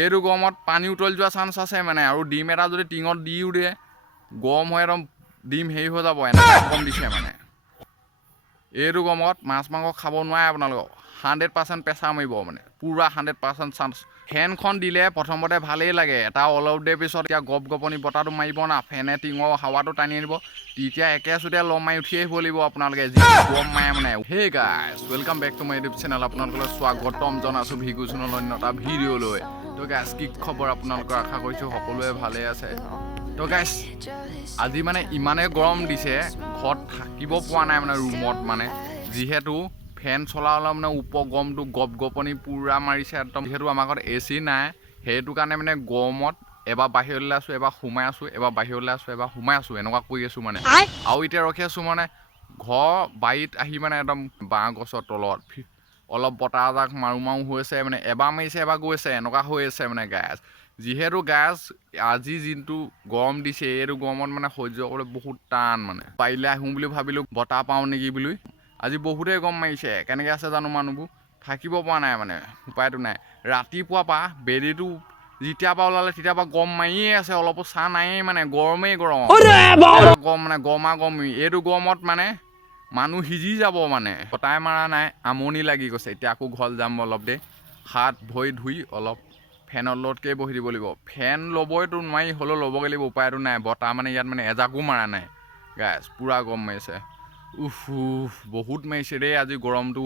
এইটো গৰমত পানী উতলি যোৱা চান্স আছে মানে আৰু ডিম এটা যদি টিঙত দিও দিয়ে গৰম হৈ একদম ডিম হেৰি হৈ যাব এনেকুৱা গৰম দিছে মানে এইটো গৰমত মাছ মাংস খাব নোৱাৰে আপোনালোকক 100% প্ৰেছাৰ মাৰিব মানে পুৰা 100% চান্স ফেনখন দিলে প্ৰথমতে ভালেই লাগে এটা অলপ দেৰি পিছত এতিয়া গপ গপনি বতাহটো মাৰিব না ফেনে টিঙৰ হাৱাটো টানি আনিব তেতিয়া একেচোতে লম মাৰি উঠি আহিব লাগিব আপোনালোকে যি গৰম মাৰে মানে hey guys welcome back to my YouTube channel আপোনালোকক স্বাগতম জনাইছোঁ ভিগু চেনেলৰ অন্য এটা ভিডিঅ'লৈ তো গাইছ কি খবৰ আপোনালোকৰ আশা কৰিছোঁ সকলোৱে ভালে আছে তো গাইছ আজি মানে ইমানে গৰম দিছে ঘৰত থাকিব পৰা নাই মানে ৰুমত মানে যিহেতু ফেন চলালে মানে ওপৰ গৰমটো গপ গপনি পুৰা মাৰিছে একদম যিহেতু আমাৰ ঘৰত AC নাই সেইটো কাৰণে মানে গৰমত এবাৰ বাহিৰলৈ আছোঁ এবাৰ সোমাই আছোঁ এবাৰ বাহিৰলৈ আছোঁ এবাৰ সোমাই আছোঁ এনেকুৱা কৰি আছোঁ মানে আৰু এতিয়া ৰখি আছোঁ মানে ঘৰ বাৰীত আহি মানে একদম বাঁহ গছৰ তলত অলপ বতাহ এজাক মাৰো মাৰো হৈছে মানে এবাৰ মাৰিছে এবাৰ গৈছে এনেকুৱা হৈ আছে মানে গাছ যিহেতু গাছ আজি যোনটো গৰম দিছে এইটো গৰমত মানে সহ্য কৰিবলৈ বহুত টান মানে পাৰিলে আহোঁ বুলি ভাবিলোঁ বতাহ পাওঁ নেকি বুলি আজি বহুতেই গৰম মাৰিছে কেনেকৈ আছে জানো মানুহবোৰ থাকিব পৰা নাই মানে উপায়টো নাই ৰাতিপুৱাৰ পৰা বেলিটো যেতিয়াৰ পৰা ওলালে তেতিয়াৰ পৰা গৰম মাৰিয়ে আছে অলপো চাহ নায়েই মানে গৰমেই গৰম গৰম মানে গৰমা গৰমি এইটো গৰমত মানে মানুহ সিজি যাব মানে বতাহ মাৰা নাই আমনি লাগি গৈছে এতিয়া আকৌ ঘৰত যাম অলপ দেৰি হাত ভৰি ধুই অলপ ফেনৰ লগতকৈ বহি দিব লাগিব ফেন ল'বইতো নোৱাৰি হ'লেও ল'বগৈ লাগিব উপায়টো নাই বতাহ মানে ইয়াত মানে এজাকো মাৰা নাই গাছ পূৰা গৰম মাৰিছে উফ বহুত মাৰিছে দেই আজি গৰমটো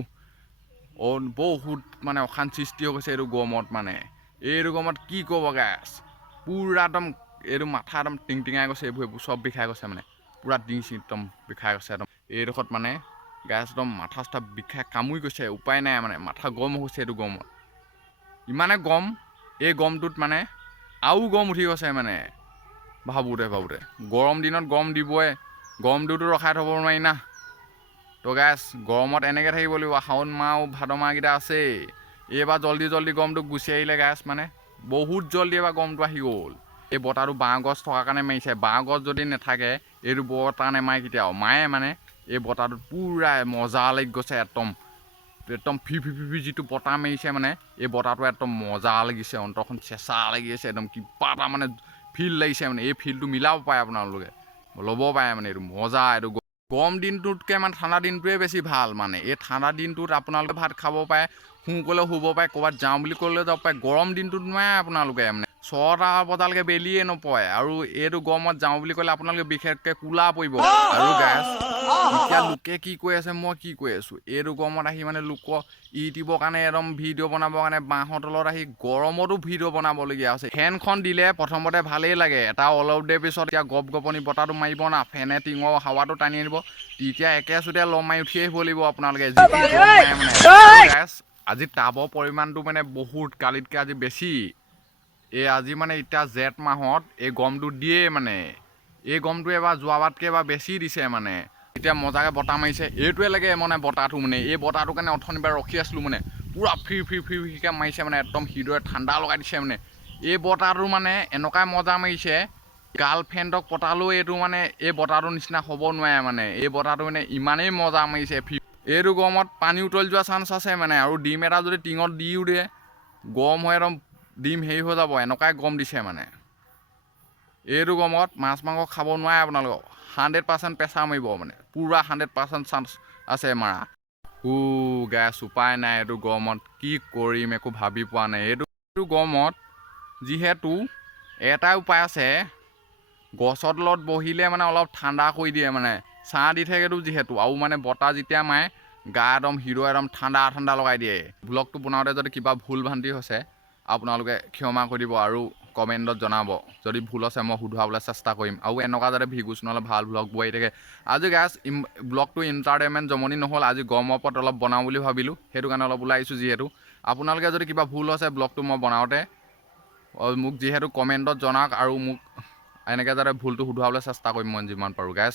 বহুত মানে অশান্তি সৃষ্টি হৈ গৈছে এইটো গৰমত মানে এইটো গৰমত কি ক'ব গাছ পূৰা একদম এইটো মাথা একদম টিং টিঙাই গৈছে এইবোৰ চব বিষাই গৈছে মানে পূৰা ডিং একদম বিষাই গৈছে একদম এইডোখৰত মানে গাছ একদম মাথা চাথা বিষাই কামুৰি গৈছে উপায় নাই মানে মাথা গৰম হৈছে এইটো গৰমত ইমানে গৰম এই গৰমটোত মানে আৰু গৰম উঠি গৈছে মানে ভাবোঁতে গৰম দিনত গৰম দিবই গৰমটোতো ৰখাই থ'ব নোৱাৰি না তো গাছ গৰমত এনেকৈ থাকিব লাগিব শাওণ মাহ আৰু ভাদ মাহকেইটা আছেই এইবাৰ জল্দি গৰমটো গুচি আহিলে গাছ মানে বহুত জল্দি এবাৰ গৰমটো আহি গ'ল এই বতাহটো বাঁহ গছ থকাৰ কাৰণে মাৰিছে বাঁহ গছ যদি নাথাকে এইটো বতাহ নেমাৰে কেতিয়াও মায়ে মানে এই বতাহটোত পূৰা মজা লাগি গৈছে একদম ফি যিটো বতাহ মাৰিছে মানে এই বতাহটো একদম মজা লাগিছে অন্তৰখন চেঁচা লাগি আছে একদম কিবা এটা মানে ফিল লাগিছে মানে এই ফিলটো মিলাব পাৰে আপোনালোকে ল'ব পাৰে মানে এইটো মজা এইটো গৰম দিনটোতকৈ মানে ঠাণ্ডা দিনটোৱে বেছি ভাল মানে এই ঠাণ্ডা দিনটোত আপোনালোকে ভাত খাব পাৰে শুবলৈ শুব পাৰে ক'ৰবাত যাওঁ বুলি ক'লেও যাব পাৰে গৰম দিনটোত নোৱাৰে আপোনালোকে মানে 6টা বজালৈকে বেলিয়ে নপৰে আৰু এইটো গৰমত যাওঁ বুলি ক'লে আপোনালোকে বিশেষকৈ কোলা পৰিব আৰু গাছ এতিয়া লোকে কি কৈ আছে মই কি কৈ আছোঁ এইটো গৰমত আহি মানে লোকৰ ইউটিউবৰ কাৰণে একদম ভিডিঅ' বনাবৰ কাৰণে বাঁহৰ তলত আহি গৰমতো ভিডিঅ' বনাবলগীয়া হৈছে ফেনখন দিলে প্ৰথমতে ভালেই লাগে এটা অলপ দেৰি পিছত এতিয়া গপ গপনি বতাহটো মাৰিব না ফেনে টিঙৰ হাৱাটো টানি আনিব তেতিয়া একেচোতে লম মাৰি উঠি আহিব লাগিব আপোনালোকে যি গৰম মাৰে মানে গাছ আজি টাবৰ পৰিমাণটো মানে বহুত কালিতকৈ আজি বেছি এই আজি মানে এতিয়া জেঠ মাহত এই গৰমটো দিয়ে মানে এই গৰমটো এবাৰ যোৱাবাৰতকৈ এবাৰ বেছি দিছে মানে এতিয়া মজাকৈ বতাহ মাৰিছে এইটোৱে লাগে মানে বতাহটো মানে এই বতাহটোৰ কাৰণে অথনিবাৰ ৰখি আছিলোঁ মানে পূৰা ফিৰকৈ মাৰিছে মানে একদম হৃদয় ঠাণ্ডা লগাই দিছে মানে এই বতাহটো মানে এনেকুৱাই মজা মাৰিছে গাৰ্লফ্ৰেণ্ডক পতালেও এইটো মানে এই বতাহটোৰ নিচিনা হ'ব নোৱাৰে মানে এই বতাহটো মানে ইমানেই মজা মাৰিছে এইটো গৰমত পানী উতলি যোৱা চান্স আছে মানে আৰু ডিম এটা যদি টিঙত দিও দিয়ে গৰম হৈ একদম ডিম হেৰি হৈ যাব এনেকুৱাই গৰম দিছে মানে এইটো গৰমত মাছ মাংস খাব নোৱাৰে আপোনালোকক 100% প্ৰেছাৰ মাৰিব মানে পূৰা 100% চান্স আছে মাৰা গেছ উপায় নাই এইটো গৰমত কি কৰিম একো ভাবি পোৱা নাই এইটো গৰমত যিহেতু এটাই উপায় আছে গছৰ তলত বহিলে মানে অলপ ঠাণ্ডা কৰি দিয়ে মানে ছাঁ দি থাকেতো যিহেতু আৰু মানে বতাহ যেতিয়া মাৰে গা একদম হৃদয় একদম ঠাণ্ডা লগাই দিয়ে ব্লগটো বনাওঁতে যদি কিবা ভুল ভ্ৰান্তি হৈছে আপোনালোকে ক্ষমা কৰি দিব আৰু কমেণ্টত জনাব যদি ভুল আছে মই শুধৰাবলৈ চেষ্টা কৰিম আৰু এনেকুৱা যাতে ভিডিঅ' নহ'লে ভাল ব্লগবোৰ আহি থাকে আজি গাছ ব্লগটো এণ্টাৰটেইনমেণ্ট জমনি নহ'ল আজি গৰমৰ ওপৰত অলপ বনাওঁ বুলি ভাবিলোঁ সেইটো কাৰণে অলপ ওলাই আহিছোঁ যিহেতু আপোনালোকে যদি কিবা ভুল আছে ব্লগটো মই বনাওঁতে মোক যিহেতু কমেণ্টত জনাওক আৰু মোক এনেকৈ যাতে ভুলটো শুধৰাবলৈ চেষ্টা কৰিম মই যিমান পাৰোঁ গাছ